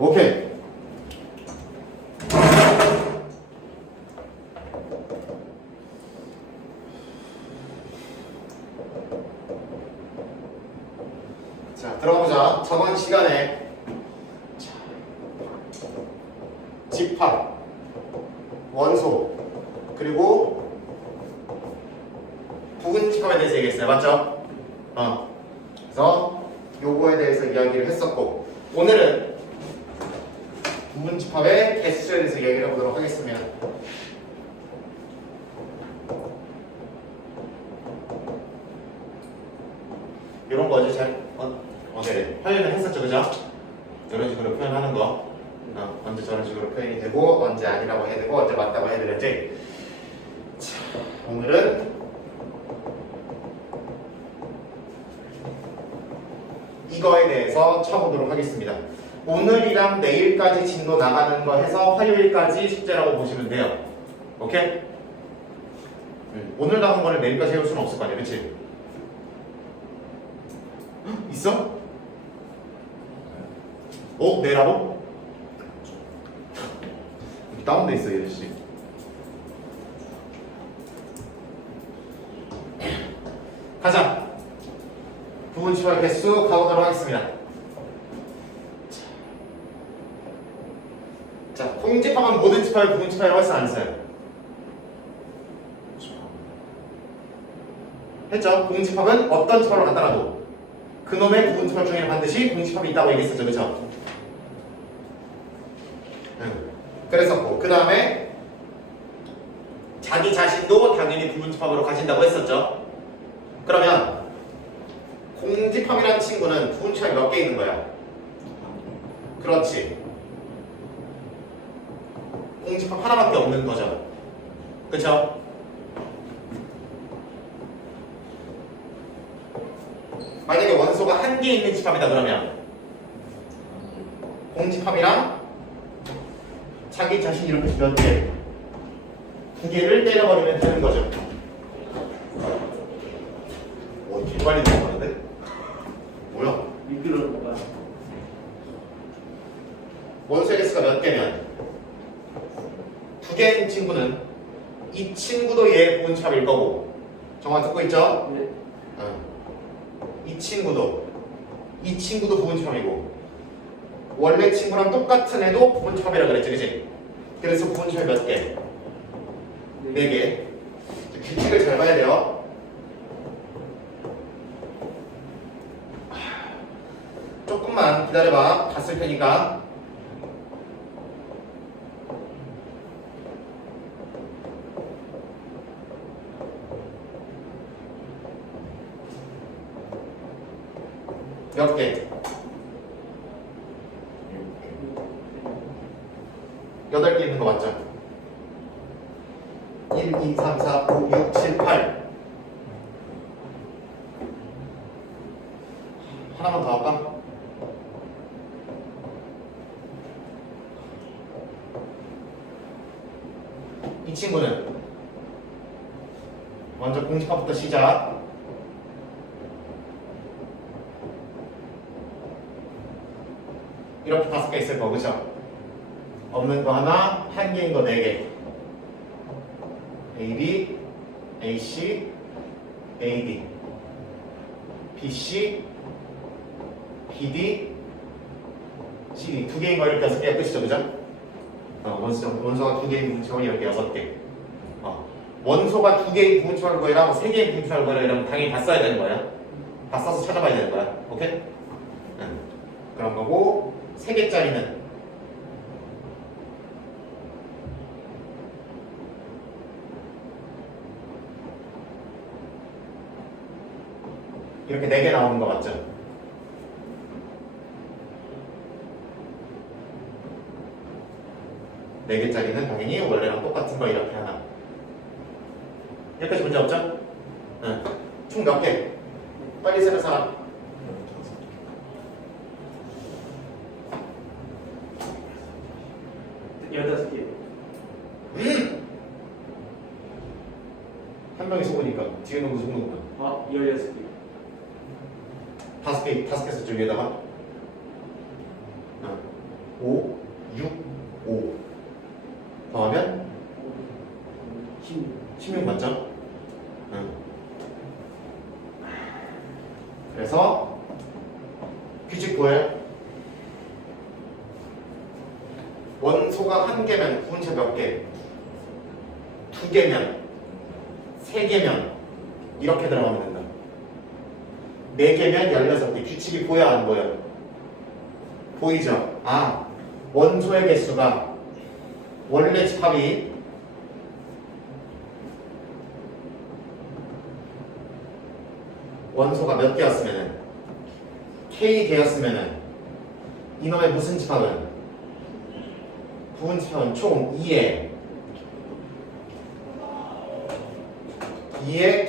오케이. 자, 들어가보자. 저번 시간에 집합, 원소, 그리고 부분 집합에 대해서 얘기했어요. 맞죠? 그래서 요거에 대해서 이야기를 했었고, 오늘은 부분 집합의 개수에 대해서 이야기를 해보도록 하겠습니다. 이런 거 어제 네. 화요일에 했었죠, 그죠? 이런 식으로 표현하는 거. 언제 저런 식으로 표현이 되고, 언제 아니라고 해야 되고, 언제 맞다고 해야 되는지. 자, 오늘은 이거에 대해서 쳐보도록 하겠습니다. 오늘이랑 내일까지 진도 나가는 거 해서 화요일까지 숙제라고 보시면 돼요. 오케이? 오늘 나온 거를 내일까지 해올 수는 없을 거 아니야, 그치? 있어? 내라고? 다운돼 있어, 얘들씨. 가자. 부분 집합 개수 가보도록 하겠습니다. 자, 공집합은 모든 집합을 부분 집합이라고 했어, 안 했어요? 했죠? 공집합은 어떤 집합을 갖다 놔도 그놈의 부분 집합 중에 반드시 공집합이 있다고 얘기했었죠, 그쵸? 그랬었고, 그 다음에 자기 자신도 당연히 부분 집합으로 가진다고 했었죠. 그러면 공집합이라는 친구는 부분 집합이 몇 개 있는 거야? 그렇지. 공집합 하나밖에 없는 거죠. 그쵸? 만약에 원소가 한 개 있는 집합이다 그러면 공집합이랑 자기 자신 이렇게 몇 개, 두 개를 때려버리면 되는 거죠. 개 빨리 넘어가는데? 뭐야? 미끄러운 거야. 원소의 개수가 몇 개면 두 개인 친구는 이 친구도 얘의 부분집합일 거고, 정확히 듣고 있죠? 네. 이 친구도 부분집합이고, 원래 친구랑 똑같은 애도 부분집합이라 그랬지, 그치? 그래서 부분집합이 몇 개? 네 개. 규칙을 잘 봐야 돼요. 조금만 기다려봐. 봤을 테니까. 몇 개? 8개 있는 거 맞죠? 1, 2, 3, 4, 5, 6, 7, 8. 하나만 더 할까? 이 친구는 먼저 공집합부터 시작. 이렇게 5개 있을 거, 그쵸? 없는 거 하나, 한 개인 거 4개. AB, AC, AD, BC, BD, CD. 2개인 거 이렇게 6개가 끝이죠, 그죠? 원소가 2개인 부분집합이 이렇게 6개. 원소가 2개인 부분집합일 거랑 3개인 부분집합일 거랑 이러면 당연히 다 써야 되는 거야. 다 써서 찾아봐야 되는 거야. 오케이? 그런 거고, 3개짜리는 이렇게 4개 나오는 거 맞죠? 네 개짜리는 당연히 원래랑 똑같은 거 이렇게 하나. 여기까지 문제 없죠? 응. 총 몇 개? 빨리 세는 사람. 15개. 한 명이 속으니까 뒤에 놈도 속는구나. 16개. 5개 썼죠, 위에다가. 5, 6, 5 더하면 16 맞죠? 응. 그래서 규칙 뭐예요? 원소가 한 개면 구분체 몇 개? 두 개면, 세 개면 이렇게 들어가면 된다. 네 개면 16개. 규칙이 보여 안 보여? 보이죠? 아, 원소의 개수가 원래 집합이 원소가 몇 개였으면은 K 개였으면은 이놈의 무슨 집합은 부분 집합은 총 2의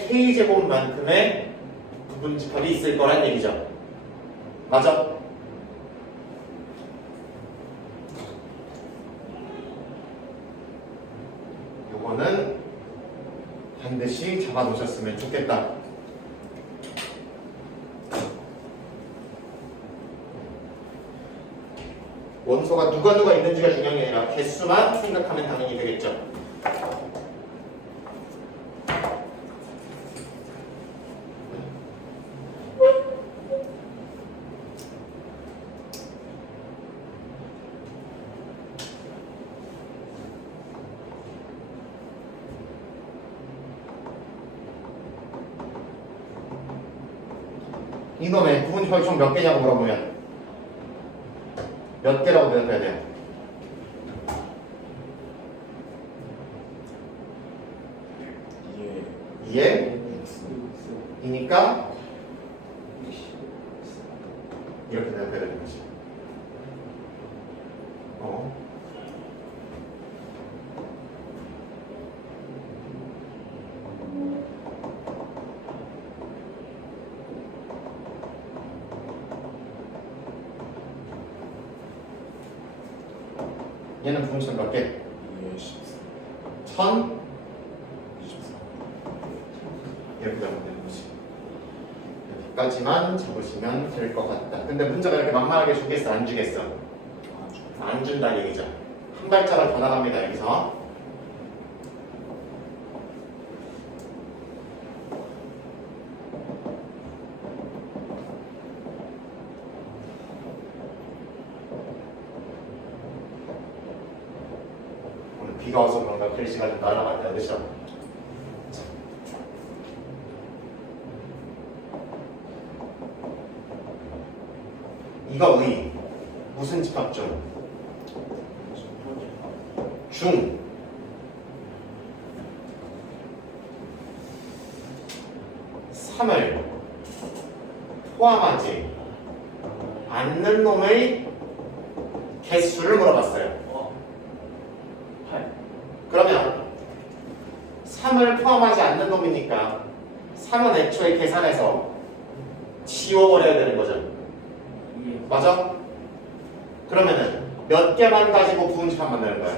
K제곱만큼의 부분 집합이 있을 거란 얘기죠. 맞아? 요거는 반드시 잡아 놓으셨으면 좋겠다. 원소가 누가 있는지가 중요한 게 아니라 개수만 생각하면 당연히 되겠죠. 이놈의 부분 집합이 총 몇 개냐고 물어보면 몇 개라고 대답해야 돼요? 이에 이니까 이렇게 대답해야 되는 거지. 얘는 분수 몇 개? 1000? 이렇게 잡으면 되는 거지. 여기까지만 잡으시면 될 것 같다. 근데 문제가 이렇게 만만하게 주겠어? 안 주겠어? 안 준다 얘기죠. 한 발자락 더 나갑니다. 여기서 비가 와서 그런가 글씨가 좀 날아갔네요. 그렇죠? 이거 의 무슨 집합 중? 3을 포함하지 않는 놈의 개수를 물어봤어요. 그러면 3을 포함하지 않는 놈이니까 3은 애초에 계산해서 지워버려야 되는 거죠. 맞아? 그러면은 몇 개만 가지고 부분집합 만드는 거야?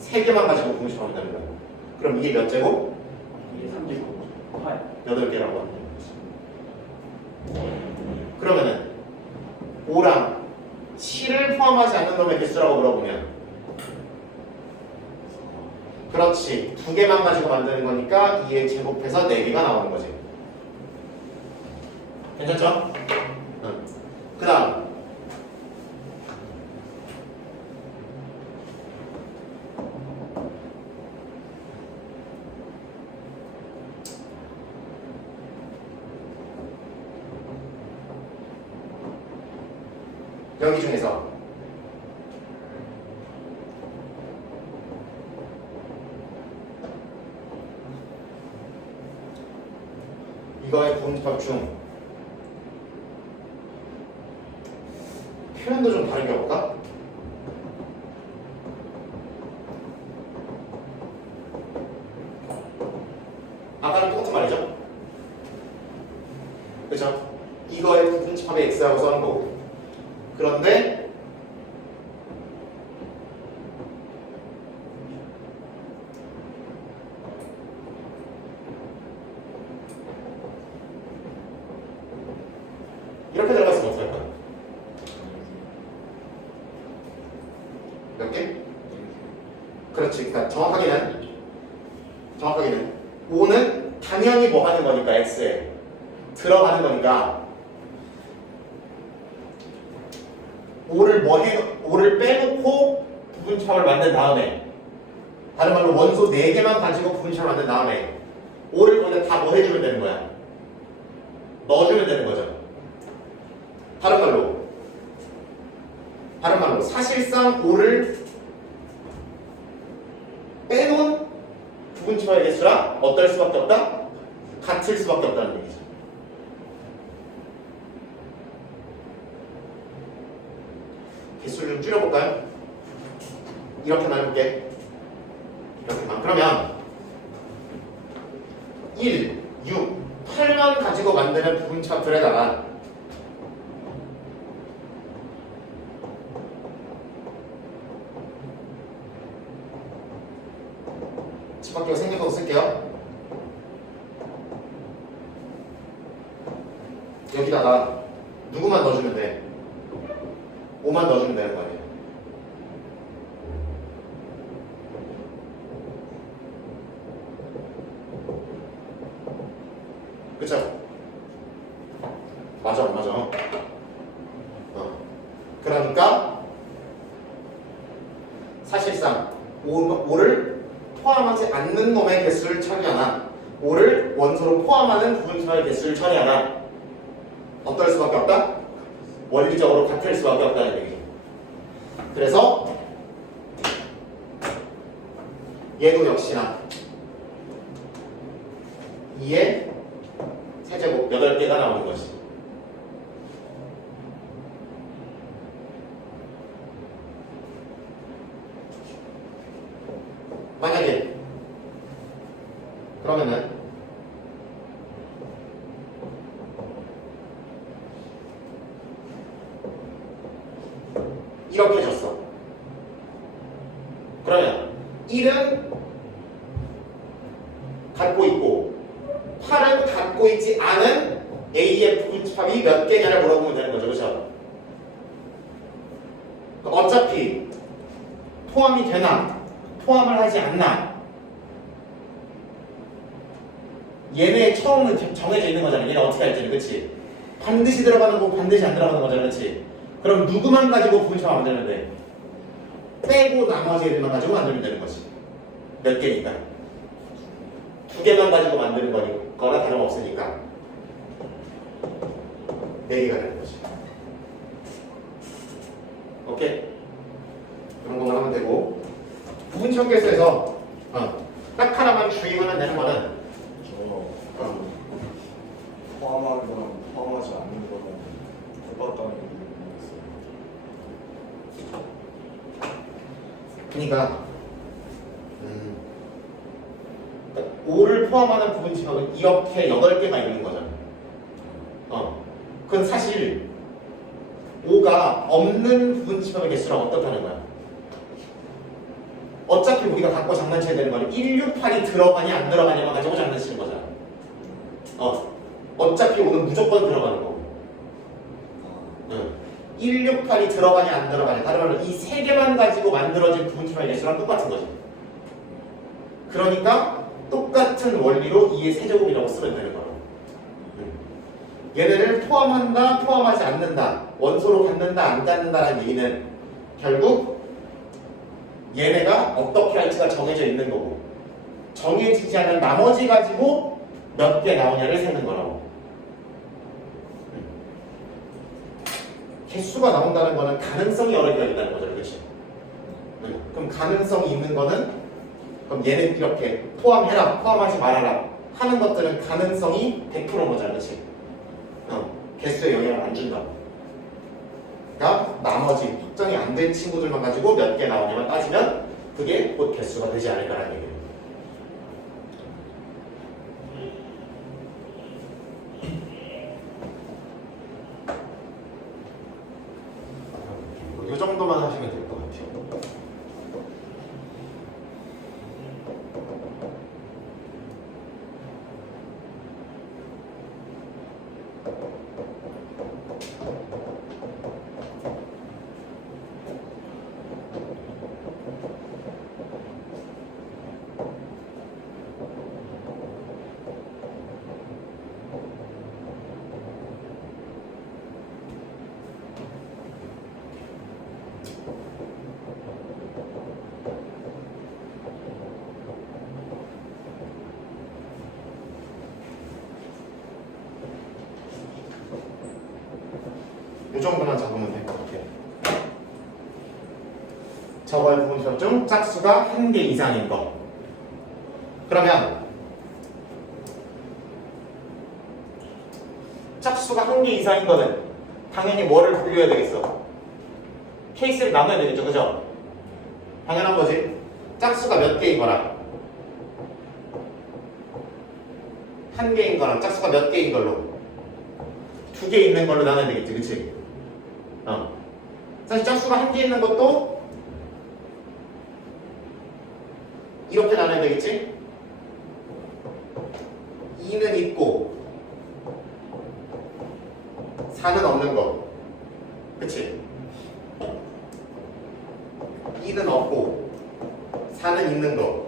3개만 가지고 부분집합 만드는 거야. 그럼 이게 몇 제곱? 8개라고 하는 거지. 그러면은 5랑 7을 포함하지 않는 놈의 개수라고 물어보면 그렇지. 2개만 가지고 만드는 거니까 2에 제곱해서 4개가 나오는 거지. 괜찮죠? 응. 그 다음 여기 중에서 이거의 부분집합 중 표현도 좀 다르게 해볼까? 아까랑 똑같은 말이죠? 그죠? 이거의 부분집합의 x라고 써는 거고 그런데 이렇게 들어갔으면 어떨까? 그렇지. 그러니까 정확하게는 5는 당연히 뭐 하는 거니까 x에 들어가는 거니까 5를 빼놓고 부분점을 만든 다음에, 다른 말로 원소 4개만 가지고 부분점을 만든 다음에 5를 거기다 다 뭐 해주면 되는 거야? 넣어주면 되는 거죠. 다른 말로 사실상 5를 빼놓은 부분점의 개수랑 어떨 수밖에 없다? 같을 수밖에 없다는 얘기죠. 개수를 좀 줄여볼까요? 이렇게만 해볼게. 이렇게만. 그러면 1, 6, 8만 가지고 만드는 부분차들에다가 집합기가 생겨서 쓸게요. 여기다가 누구만 넣어주면 돼? 5만 넣어주면 되는 거 아니에요? 그쵸? 맞아, 안 맞아? 그러니까 사실상 5를 포함하지 않는 놈의 개수를 처리하나 5를 원소로 포함하는 부분점의 개수를 처리하나 어떨 수밖에 없다? 원리적으로 같을 수밖에 없다는 얘기. 그래서 얘도 역시나 2의 세제곱 8개가 나오는 것이. 만약에 그러면은 이렇게 해줬어. 그러면 1은 갖고 있고 8은 갖고 있지 않은 A의 부분집합이 몇 개냐를 물어보면 되는 거죠. 그렇죠? 어차피 포함이 되나 포함을 하지 않나 얘네 처음은 정해져 있는 거잖아. 얘가 어떻게 할지는. 그치? 반드시 들어가는 거고 반드시 안 들어가는 거잖아. 그치? 그럼 누구만 가지고 부분집합 만들면 돼? 빼고 나머지 애들만 가지고 만들면 되는 거지. 몇 개니까? 2개만 가지고 만드는 거나 다름없으니까 4개가 되는 거지. 오케이? 그런 것만 하면 되고, 부분청계수에서 딱 하나만 주의하면 되는 거는 포함하는 거랑 포함하지 않는 거는 똑같다는 얘기를 모르겠어요. 그러니까 5를 포함하는 부분집합은 이렇게 8개가 있는 거잖아. 그건 사실 5가 없는 부분집합의 개수랑 어떻다는 거야? 어차피 우리가 갖고 장난쳐야 되는 거는 168이 들어가냐 안 들어가냐만 가지고 장난치는 거잖아. 어차피 5는 무조건 들어가는 거고. 168이 들어가냐 안 들어가냐, 다른 말로 이 3개만 가지고 만들어진 부분집합의 개수랑 똑같은 거지. 그러니까 똑같은 원리로 2의 세제곱이라고 쓰면 되는 거야. 얘네를 포함한다 포함하지 않는다, 원소로 갖는다 안 갖는다라는 얘기는 결국 얘네가 어떻게 할지가 정해져 있는 거고, 정해지지 않은 나머지 가지고 몇 개 나오냐를 세는 거라고. 개수가 나온다는 거는 가능성이 여러 개가 있다는 거죠. 그렇지? 그럼 가능성이 있는 거는, 그럼 얘는 이렇게 포함해라 포함하지 말아라 하는 것들은 가능성이 100%인 거잖아. 그렇지? 개수에 영향을 안 준다. 그러니까 나머지 확정이 안 된 친구들만 가지고 몇 개 나오냐만 따지면 그게 곧 개수가 되지 않을까라는 얘기예요. 이 정도만 하시면 될 것 같아요. 이 정도만 적으면 될 것 같아요. 저거의 부분수업 중 짝수가 한 개 이상인 거. 그러면 짝수가 한 개 이상인 거는 당연히 뭐를 분류해야 되겠어? 케이스를 나눠야 되겠죠, 그죠? 당연한 거지. 짝수가 몇 개인 거랑 한 개인 거랑 짝수가 몇 개인 걸로 두 개 있는 걸로 나눠야 되겠지, 그치? 사실 짝수가 한 개 있는 것도 이렇게 나눠야 되겠지? 2는 있고 4는 없는 거, 그치? 2는 없고 4는 있는 거,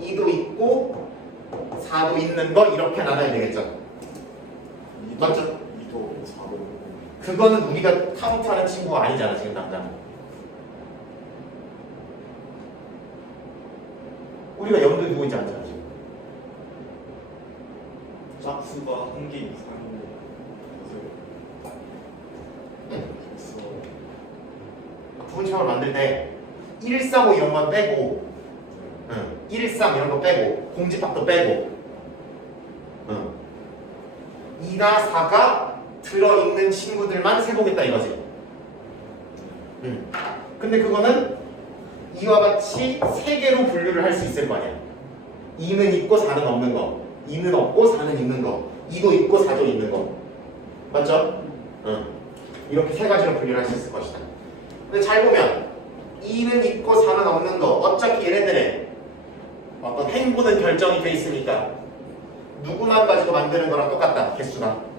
2도 있고 4도 있는 거, 이렇게 나눠야 되겠죠? 맞죠? 2도 4도 그거는 우리가 카운트하는 친구가 아니잖아, 지금 당장. 우리가 염두에 두고 있지 않잖아, 지금. 짝수가 한 개 이상인 것을 부분차를 만들 때 1, 3, 5 이런 건 빼고 1, 3 이런 거 빼고 공집합도 빼고 2나 4가 들어있는 친구들만 세보겠다 이거지. 근데 그거는 이와 같이 세 개로 분류를 할 수 있을 거 아니야. 2는 있고 4는 없는 거, 2는 없고 4는 있는 거, 2도 있고 4도 있는 거, 맞죠? 이렇게 세 가지로 분류를 할 수 있을 것이다. 근데 잘 보면 2는 있고 4는 없는 거, 어차피 얘네들의 어떤 행보는 결정이 돼 있으니까 누구만 가지고 만드는 거랑 똑같다, 개수가.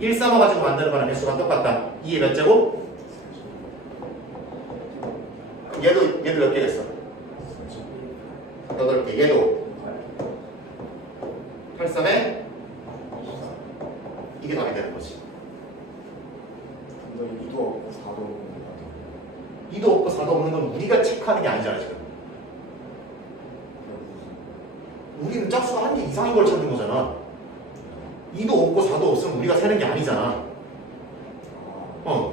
1, 3호 가지고 만드는 거랑 개수가 똑같다. 2의 몇 제곱? 얘도 몇 개 됐어? 8개. 얘도 8, 3에 이게 답이 되는 거지. 근데 2도 없고 4도 없는 거 2도 없고 4도 없는 건 우리가 체크하는 게 아니잖아, 지금. 우리는 짝수가 한 개 이상인 걸 찾는 거잖아. 2도 없고 4도 없으면 우리가 세는 게 아니잖아. 한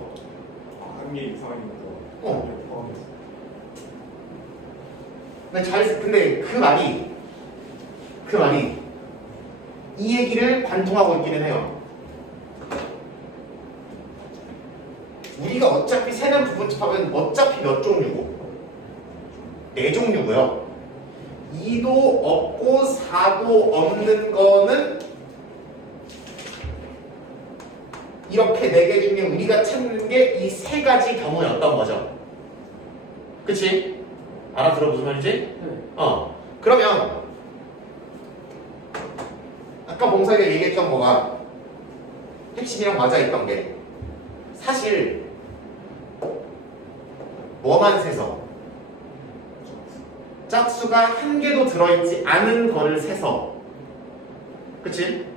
개 이상인 거 포함해서 근데 그 말이 이 얘기를 관통하고 있기는 해요. 우리가 어차피 세는 부분집합은 어차피 몇 종류고? 4종류고요. 2도 없고 4도 없는 거는 이렇게 4개 중에 우리가 찾는 게 이 세 가지 경우였던 거죠. 그치? 알아들어 무슨 말인지? 그러면 아까 봉사가 얘기했던 거가 핵심이랑 맞아있던 게 사실 뭐만 세서 짝수가 한 개도 들어있지 않은 거를 세서, 그치?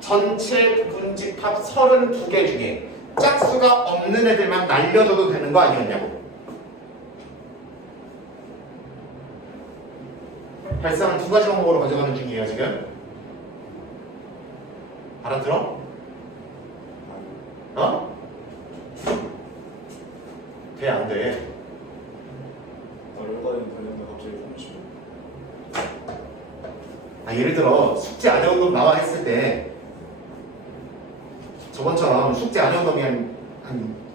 전체 부분집합 32개 중에 짝수가 없는 애들만 날려줘도 되는 거 아니었냐고. 발상은 두 가지 방법으로 가져가는 중이에요, 지금. 알아들어? 돼, 안 돼? 얼마나 걸렸는데 갑자기 35. 예를 들어 숙제 안 해온 놈 나와 했을 때 저번처럼 숙제 안 해온 놈이 한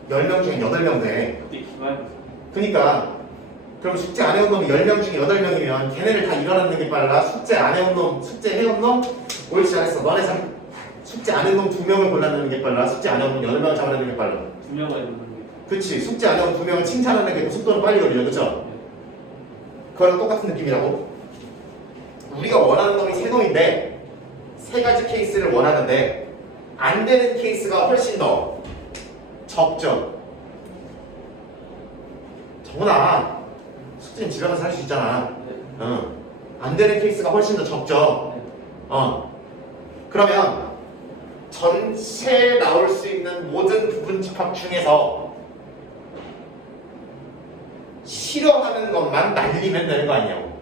10명 중에 8명 돼. 그때 기말 그러니까 그럼 숙제 안 해온 놈이 10명 중에 8명이면 걔네를 다 일어나는 게 빨라? 숙제 안 해온 놈, 숙제 해온 놈? 옳지 잘했어. 너네 숙제 안 해온 놈 2명을 골라내는 게 빨라? 숙제 안 해온 놈 8명을 잡아내는 게 빨라? 2명가 있는 건데. 그치. 숙제 안 해온 2명을 칭찬하는 게 속도는 빨리 걸리죠. 그쵸? 그거랑 똑같은 느낌이라고. 우리가 원하는 놈이 3놈인데 3가지 케이스를 원하는데 안 되는 케이스가 훨씬 더 적죠. 정훈아, 숙제는 집에 가서 할 수 있잖아. 안 되는 케이스가 훨씬 더 적죠. 그러면 전체에 나올 수 있는 모든 부분집합 중에서 싫어하는 것만 날리면 되는 거 아니냐고.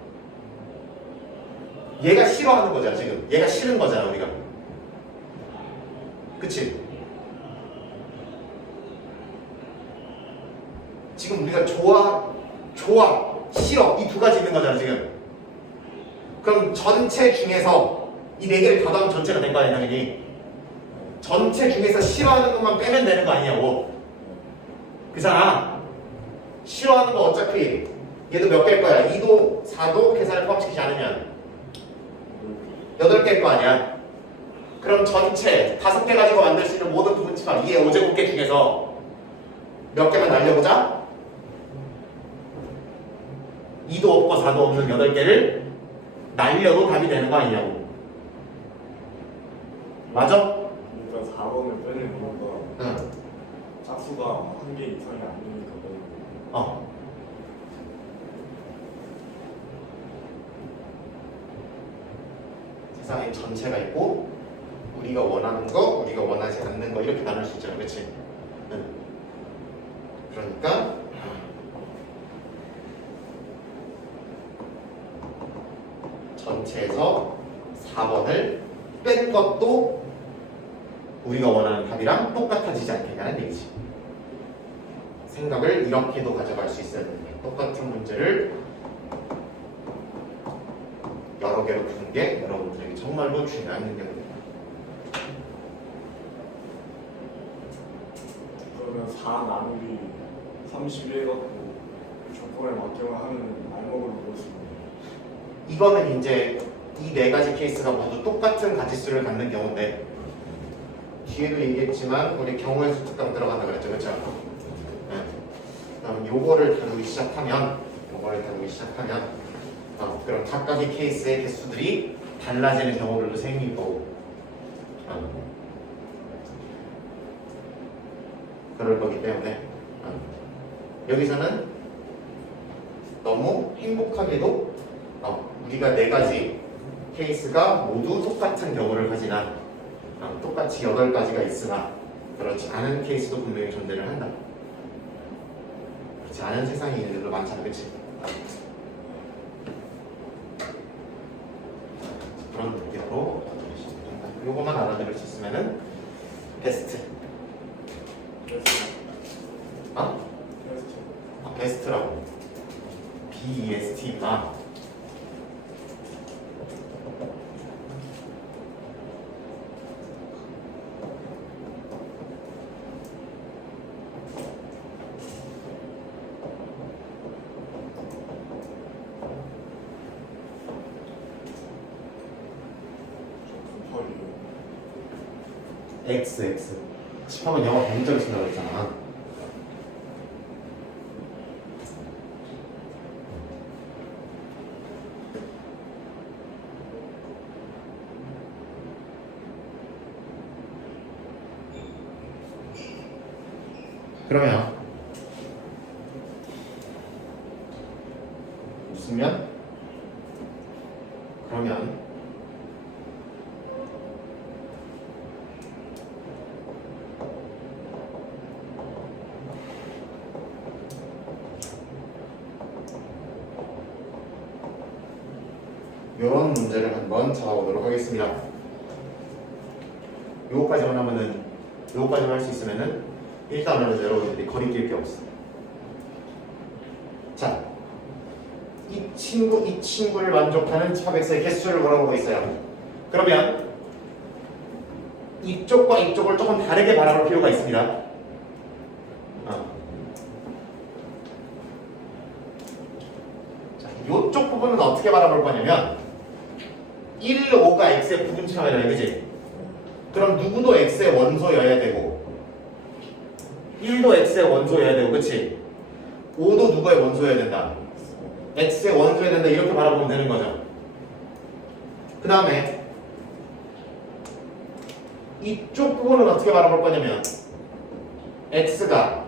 얘가 싫어하는 거잖아, 지금. 얘가 싫은 거잖아, 우리가. 그치? 지금 우리가 좋아, 싫어 이 두 가지 있는 거잖아 지금. 그럼 전체 중에서 이 네 개를 다 더하면 전체가 된 거 아니야 당연히. 전체 중에서 싫어하는 것만 빼면 되는 거 아니냐고. 그잖아. 싫어하는 거 어차피 얘도 몇 개일 거야. 2도 4도 계산을 포함시키지 않으면 8개일 거 아니야. 그럼 전체 5개 가지고 만들 수 있는 모든 부분집합 이게 5제곱개 중에서 몇 개만 날려보자. 2도 없고 4도 없는 8개를 날려도 답이 되는 거 아니냐고. 맞아? 일단 4번을 빼는 이유가 응. 짝수가 1개 이상이 아니니까 빼는 거. 어. 세상에 전체가 있고 우리가 원하는 거, 우리가 원하지 않는 거 이렇게 나눌 수 있잖아, 그렇지? 응. 그러니까 전체에서 4번을 뺀 것도 우리가 원하는 답이랑 똑같아지지 않겠다는 얘기지. 생각을 이렇게도 가져갈 수 있어야 되는데 똑같은 문제를 여러 개로 푸는 게 여러분들에게 정말로 중요한 능력입니다. 그러면 4 나누기 31 갖고 조건에 맞게만 하면 알먹으로 넣을 수 있는 거예요. 이거는 이제 이 네 가지 케이스가 모두 똑같은 가지수를 갖는 경우인데 뒤에도 얘기했지만 우리 경우의 수 특강 들어간다 그랬죠, 그렇죠? 네. 그럼 요거를 다루기 시작하면 그럼 각각의 케이스의 개수들이 달라지는 경우들도 생기고 그럴 거기 때문에 여기서는 너무 행복하게도 우리가 네 가지 케이스가 모두 똑같은 경우를 가지나 똑같이 8가지가 있으나 그렇지 않은 케이스도 분명히 존재를 한다. 그렇지 않은 세상에 있는 일도 많잖아, 그렇지? 그런 느낌으로 요거만 알아들을 수 있으면은 베스트. 베스트라고. BEST구나. XX. 집합은 영어 굉장히 쓴다고 했잖아. 그러면 웃으면 그러면 이런 문제를 한번 잡아보도록 하겠습니다. 요거까지만 하면은 요거까지만 할 수 있으면은 일단은 여러분들이 거리낄 게 없어. 자, 이 친구를 만족하는 차백스의 개수를 물어보고 있어요. 그러면 이쪽과 이쪽을 조금 다르게 바라볼 필요가 있습니다. 자, 이쪽 부분은 어떻게 바라볼 거냐면 1, 5가 x의 부분차이라 그지? 그럼 누구도 x의 원소여야 되고 1도 x의 원소여야 되고 그치? 5도 누구의 원소여야 된다? x의 원소여야 된다 이렇게 바라보면 되는 거죠. 그 다음에 이쪽 부분은 어떻게 바라볼 거냐면 x가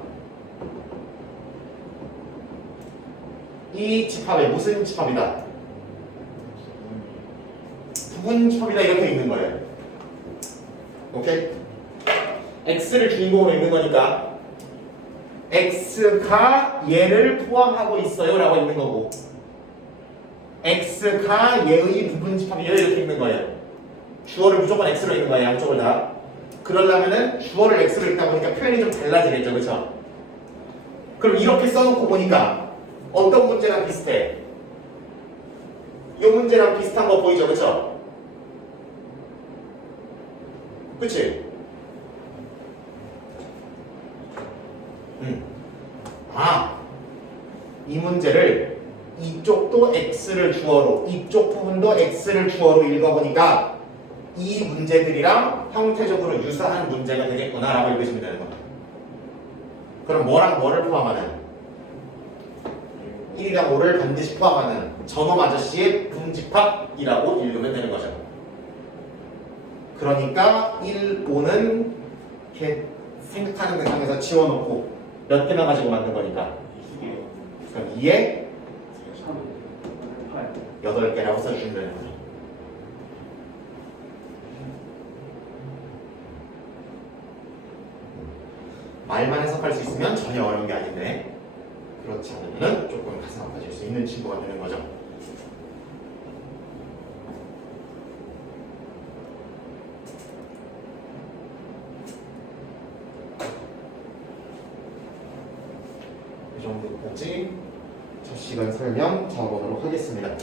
이 집합의 무슨 집합이다? 부분집합이다 이렇게 읽는 거예요. 오케이? x를 주인공으로 읽는 거니까 x가 얘를 포함하고 있어요 라고 읽는 거고 x가 얘의 부분집합이에요 이렇게 읽는 거예요. 주어를 무조건 x로 읽는 거예요. 양쪽을 다. 그러려면은 주어를 x로 읽다 보니까 표현이 좀 달라지겠죠, 그렇죠? 그럼 이렇게 써놓고 보니까 어떤 문제랑 비슷해? 이 문제랑 비슷한 거 보이죠? 그쵸? 그치? 이 문제를 이쪽도 x를 주어로 이쪽 부분도 x를 주어로 읽어보니까 이 문제들이랑 형태적으로 유사한 문제가 되겠구나 라고 읽으시면 되는 겁니다. 그럼 뭐랑 뭐를 포함하는? 1이랑 5를 반드시 포함하는 저놈 아저씨의 분집합이라고 읽으면 되는 거죠. 그러니까 1, 5는 이렇게 생각하는 대상에서 지워놓고 몇 개나 가지고 만든 거니까 그럼 2에 8개라고 써주시면 되는 거죠. 말만 해석할 수 있으면 전혀 어려운 게 아닌데 그렇지 않으면 조금 가슴 아파질 수 있는 친구가 되는 거죠. 이 정도까지 첫 시간 설명 적어보도록 하겠습니다.